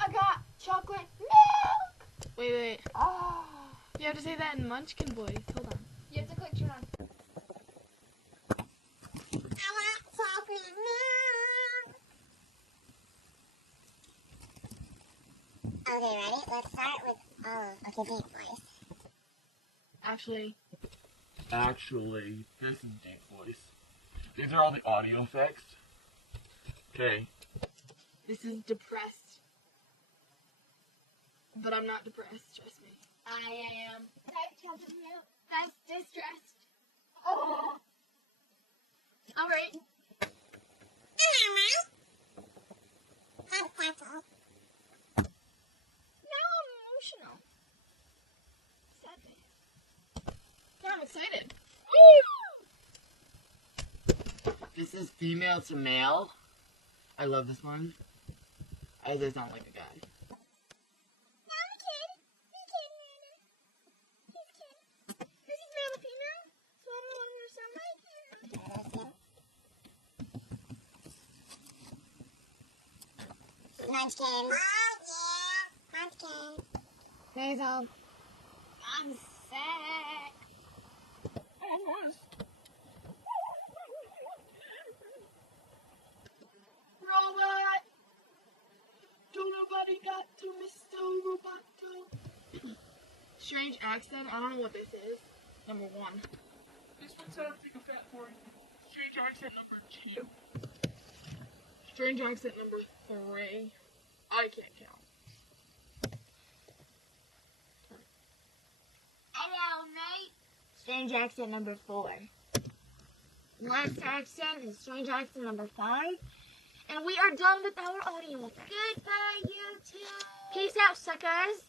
I got chocolate milk. Wait. Oh. You have to say that in Munchkin voice. Hold on. You have to click turn on. I want chocolate milk. Okay, ready? Let's start with okay, deep voice. Actually, this is deep voice. These are all the audio effects. Okay. this is depressed. But I'm not depressed, trust me. I am. That's chocolate milk. That's distressed. Oh. Alright. Now I'm emotional. Sad face. Now I'm excited. This is female to male. I love this one. As I sound like a guy. I'm a kid. He's a kid, Nana. He's a kid. This is male to female, so I don't know what to sound like. Munchkin. Munchkin. Hazel. I'm sick. Almost. Robot! Don't nobody got to Mr. Roboto. Strange accent. I don't know what this is. Number 1. This one sounds like a fat boy. Strange accent number 2. Strange accent number 3. I can't count. Hello, mate. Strange accent number 4. Last accent is strange accent number 5. And we are done with our audio. Goodbye, YouTube. Peace out, suckers.